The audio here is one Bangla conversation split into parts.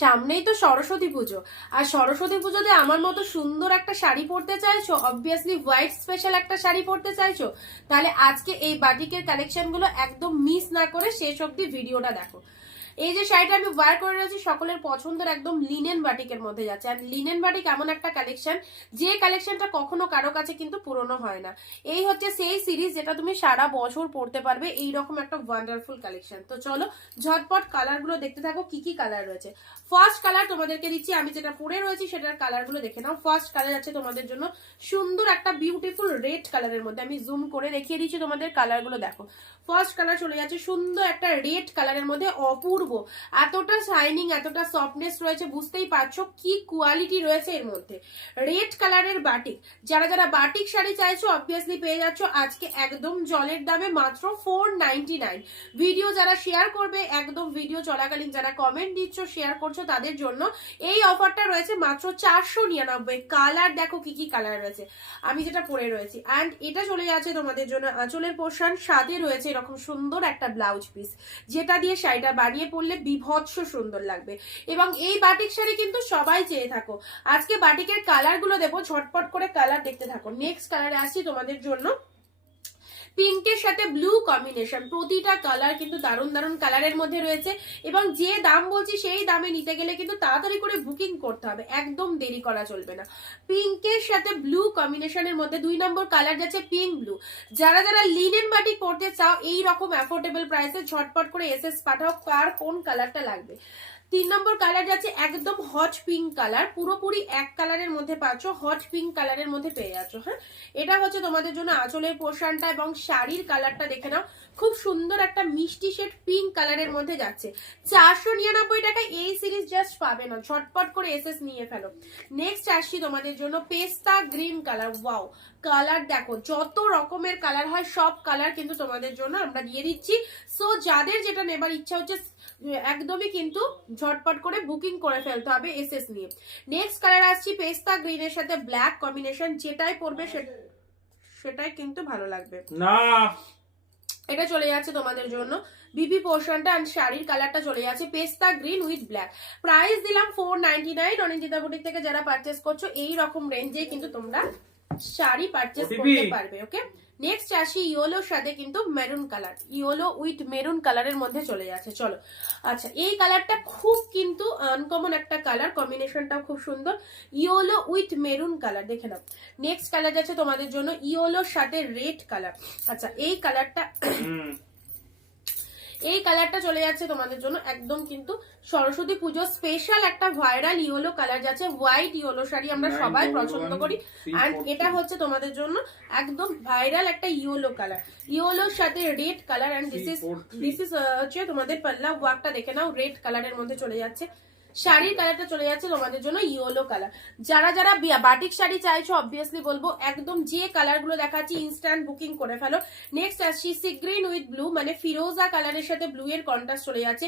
সামনেই তো সরস্বতী পুজো। আর সরস্বতী পুজোতে আমার মতো সুন্দর একটা শাড়ি পরতে চাইছো অবভিয়াসলি হোয়াইট স্পেশাল একটা শাড়ি পরতে চাইছো, তাহলে আজকে এই বাটিকের কালেকশনগুলো একদম মিস না করে শেষ অব্দি ভিডিওটা দেখো। এই যে শাড়িটা আমি ওয়ার করে রয়েছি, সকলের পছন্দের একদম লিনেন বাটিকের মধ্যে যাচ্ছে। আর লিনেন বাটিক এমন একটা কালেকশন যে কালেকশনটা কখনো কারও কাছে কিন্তু পুরনো হয় না। এই হচ্ছে সেই সিরিজ যেটা তুমি সারা বছর পড়তে পারবে এই রকম একটা ওয়ান্ডারফুল কালেকশন তো চলো, ঝটপট কালারগুলো দেখতে থাকো, কি কি কালার রয়েছে। ফার্স্ট কালার তোমাদেরকে দিচ্ছি, আমি যেটা পরে রয়েছি সেটার কালারগুলো দেখে নাও। ফার্স্ট কালার আছে তোমাদের জন্য সুন্দর একটা বিউটিফুল রেড কালারের মধ্যে। আমি জুম করে দেখিয়ে দিচ্ছি তোমাদের কালারগুলো দেখো। ফার্স্ট কালার চলে যাচ্ছে সুন্দর একটা রেড কালারের মধ্যে অপূর্ব এতটা শাইনিং এতটা সফটনেস রয়েছে, বুঝতেই পারছ কি কোয়ালিটি রয়েছে এর মধ্যে। রেড কালারের বাটিক যারা যারা বাটিক শাড়ি চাইছো অবভিয়াসলি পেয়ে যাচ্ছ আজকে একদম জলের দামে মাত্র ফোর ভিডিও যারা শেয়ার করবে, একদম ভিডিও চলাকালীন যারা কমেন্ট দিচ্ছ শেয়ার করছ তাদের জন্য এই অফারটা রয়েছে মাত্র চারশো নিরানব্বই। কালার দেখো কি কি কালার রয়েছে। আমি যেটা পরে রয়েছি। অ্যান্ড এটা চলে যাচ্ছে তোমাদের জন্য আঁচলের পোর্শন সাথে রয়েছে এরকম সুন্দর একটা ব্লাউজ পিস যেটা দিয়ে শাড়িটা বানিয়ে পরলে বিভৎস সুন্দর লাগবে। এবং এই বাটিক শাড়ি কিন্তু সবাই চেয়ে থাকো। আজকে বাটিকের কালারগুলো দেবো, ঝটপট করে কালার দেখতে থাকো। নেক্সট কালারে আসছি তোমাদের জন্য। পিঙ্কের সাথে ব্লু কম্বিনেশন প্রতিটা কালার কিন্তু দারুণ দারুণ কালারের মধ্যে রয়েছে। এবং যে দাম বলছি, সেই দামে নিতে গেলে কিন্তু তাড়াতাড়ি করে বুকিং করতে হবে। একদম দেরি করা চলবে না। পিঙ্কের সাথে ব্লু কম্বিনেশনের মধ্যে দুই নম্বর কালার যাচ্ছে পিঙ্ক ব্লু যারা যারা লিনেন বাটিক পড়তে চাও এই রকম অ্যাফোর্ডেবল প্রাইসে ঝটপট করে এসএস পাঠাও, কার কোন কালারটা লাগবে। তিন নম্বর কালার যাচ্ছে একদম হট পিঙ্ক কালার পুরোপুরি এক কালারের মধ্যে পাচ্ছ হট পিঙ্ক কালারের মধ্যে পেয়ে যাচ্ছ হ্যাঁ? এটা হচ্ছে তোমাদের জন্য আঁচলের পোর্শনটা এবং শাড়ির কালারটা দেখে নাও। খুব সুন্দর একটা মিষ্টি শেড পিঙ্ক কালারের মধ্যে যাচ্ছে। চারশো নিরানব্বই টাকায় এই সিরিজ জাস্ট পাবে না। ঝটপট করে এসএস নিয়ে ফেলো। নেক্সট আসছি তোমাদের জন্য পেস্তা গ্রিন কালার ওয়াও কালার দেখো, যত রকমের কালার হয়, সব কালার কিন্তু তোমাদের জন্য আমরা দিয়ে দিচ্ছি। সো যাদের যেটা নেবার ইচ্ছা হচ্ছে, একদমই কিন্তু ঝটপট করে বুকিং করে ফেলতে হবে এসএস নিয়ে। নেক্সট কালার আসছি পেস্তা গ্রিনের সাথে ব্ল্যাক কম্বিনেশন যেটাই পড়বে সে- সেটাই কিন্তু ভালো লাগবে। না। এটা চলে যাচ্ছে তোমাদের জন্য। বিপি পোর্শনটা অ্যান্ড শাড়ির কালারটা চলে যাচ্ছে পেস্তা গ্রিন উইথ ব্ল্যাক প্রাইস দিলাম four ninety nine Anindita boutique থেকে যারা পারচেস করছ এই রকম রেঞ্জে কিন্তু তোমরা শাড়ি পারচেস করতে পারবে ওকে নেক্সট আসি ইয়োলোর সাথে কিন্তু maroon colour yellow with maroon কালারের মধ্যে চলে যাচ্ছে চলো। আচ্ছা এই কালারটা খুব কিন্তু আনকমন একটা কালার কম্বিনেশনটাও খুব সুন্দর। ইয়োলো উইথ মেরুন কালার দেখে নাও। নেক্সট কালার যাচ্ছে তোমাদের জন্য ইয়োলোর সাথে রেড কালার আচ্ছা এই কালারটা এই কালারটা চলে যাচ্ছে তোমাদের জন্য একদম কিন্তু সরস্বতী পুজো স্পেশাল একটা ভাইরাল ইয়েলো কালার যাচ্ছে হোয়াইট ইয়েলো শাড়ি আমরা সবাই পছন্দ করি। আর এটা হচ্ছে তোমাদের জন্য একদম ভাইরাল একটা ইয়েলো কালার ইয়েলোর সাথে red colour and this three. This is হচ্ছে তোমাদের পাল্লা ওয়ার্কটা দেখে নাও রেড কালারের মধ্যে চলে যাচ্ছে। শাড়ির কালারটা চলে যাচ্ছে তোমাদের জন্য ইয়েলো কালার যারা যারা বাটিক শাড়ি চাইছো অবভিয়াসলি বলব, একদম যে কালারগুলো দেখাচ্ছি ইনস্ট্যান্ট বুকিং করে ফেলো। নেক্সট আসছি সি গ্রিন উইথ ব্লু মানে ফিরোজা কালারের সাথে ব্লু এর কন্ট্রাস্ট চলে যাচ্ছে।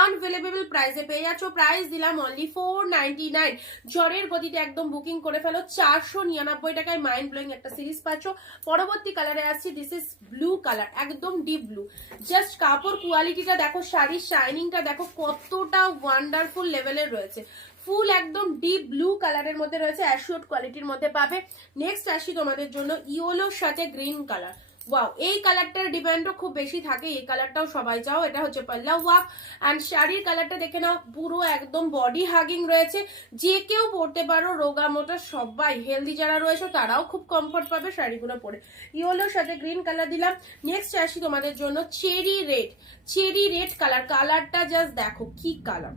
আনভেলেবেল প্রাইসে পেয়ে যাচ্ছ। প্রাইস দিলাম অনলি ফোর নাইনটি নাইন জ্বরের গতিতে একদম বুকিং করে ফেলো। চারশো নিরানব্বই টাকায় মাইন্ড ব্লোয়িং একটা সিরিজ পাচ্ছ। পরবর্তী কালারে আসছি দিস ইজ ব্লু কালার একদম ডিপ ব্লু জাস্ট কাপড় কোয়ালিটিটা দেখো, শাড়ির শাইনিংটা দেখো, কতটা ওয়ান্ডারফুল লেভেলের রয়েছে। ফুল একদম ডিপ ব্লু কালারের মধ্যে রয়েছে অ্যাশিওর কোয়ালিটির মধ্যে পাবে। নেক্সট আসি তোমাদের জন্য ইয়োলোর সাথে গ্রিন কালার ওয়াও এই কালারটার ডিমান্ডও খুব বেশি থাকে, এই কালারটাও সবাই চাও, এটা হচ্ছে পাল্লা ওয়াক অ্যান্ড শাড়ির কালারটা দেখে নাও, পুরো একদম বডি হাগিং রয়েছে। যে কেউ পরতে পারো, রোগা মোটা সবাই হেলদি যারা রয়েছে, তারাও খুব কমফর্ট পাবে শাড়িগুলো পরে। ইয়েলোর সাথে গ্রিন কালার দিলাম। নেক্সট আসি তোমাদের জন্য cherry red cherry red colour কালারটা জাস্ট দেখো কি কালার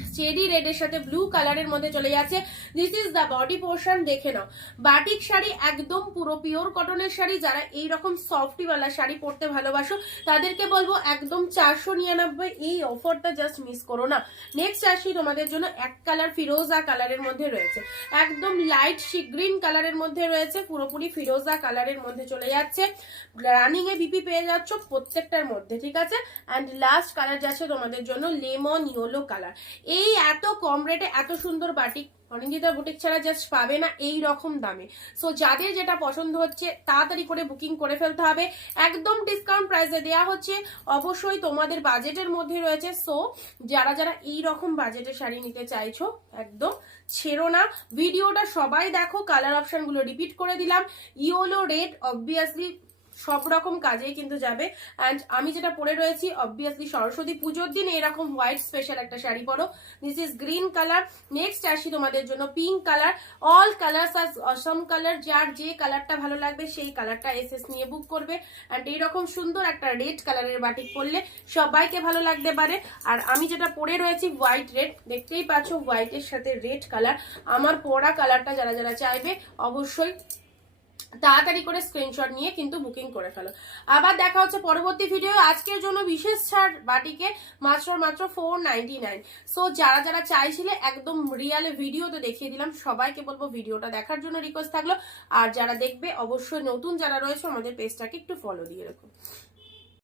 চেরি রেডের সাথে ব্লু কালারের মধ্যে চলে যাচ্ছে। This is the body portion দেখে নাও। বাটিক শাড়ি একদম পুরো পিওর কটনের শাড়ি। যারা এই রকম সফটিওয়ালা শাড়ি পরতে ভালোবাসো, তাদেরকে বলব একদম চারশো নিরানব্বই এই অফারটা জাস্ট মিস করো না। নেক্সট আসি তোমাদের জন্য এক কালার ফিরোজা কালারের মধ্যে রয়েছে। একদম লাইট সি গ্রিন কালারের মধ্যে রয়েছে, পুরোপুরি ফিরোজা কালারের মধ্যে চলে যাচ্ছে। রানিং এ বিপি পেয়ে যাচ্ছ প্রত্যেকটার মধ্যে, ঠিক আছে? অ্যান্ড লাস্ট কালার যাচ্ছে তোমাদের জন্য লেমন ইয়েলো কালার এই এই এত কম রেটে এত সুন্দর বাটিক অনিন্দিতা বুটিক ছাড়া জাস্ট পাবে না এই রকম দামে। সো যাদের যেটা পছন্দ হচ্ছে, তাড়াতাড়ি করে বুকিং করে ফেলতে হবে। একদম ডিসকাউন্ট প্রাইসে দেওয়া হচ্ছে। অবশ্যই তোমাদের বাজেটের মধ্যে রয়েছে। সো যারা যারা এই রকম বাজেটের শাড়ি নিতে চাইছো, একদম ছেড়ো না। ভিডিওটা সবাই দেখো। কালার অপশনগুলো রিপিট করে দিলাম। ইয়েলো রেড অবভিয়াসলি সব রকম কাজেই কিন্তু যাবে। অ্যান্ড আমি যেটা পরে রয়েছি অবভিয়াসলি সরস্বতী পুজোর দিন এরকম হোয়াইট স্পেশাল একটা শাড়ি পরো। This is green colour next আসি তোমাদের জন্য পিঙ্ক কালার অল কালার্স আর অসম কালার যার যে কালারটা ভালো লাগবে, সেই কালারটা এসএস নিয়ে বুক করবে। অ্যান্ড এইরকম সুন্দর একটা রেড কালারের বাটিক পরলে সবাইকে ভালো লাগতে পারে। আর আমি যেটা পরে রয়েছি হোয়াইট রেড দেখতেই পাচ্ছ হোয়াইটের সাথে রেড কালার আমার পরা কালারটা যারা যারা চাইবে, অবশ্যই তাড়াতাড়ি করে স্ক্রিনশট নিয়ে কিন্তু বুকিং করে ফেলো। আবার দেখা হচ্ছে পরবর্তী ভিডিও আজকের জন্য বিশেষ ছাড় বাটিকে মাত্র মাত্র ফোর নাইন সো যারা যারা চাইছিলে একদম রিয়াল ভিডিওতে দেখিয়ে দিলাম, সবাইকে বলব ভিডিওটা দেখার জন্য রিকোয়েস্ট থাকল। আর যারা দেখবে, অবশ্যই নতুন যারা রয়েছে, আমাদের পেজটাকে একটু ফলো দিয়ে রাখো।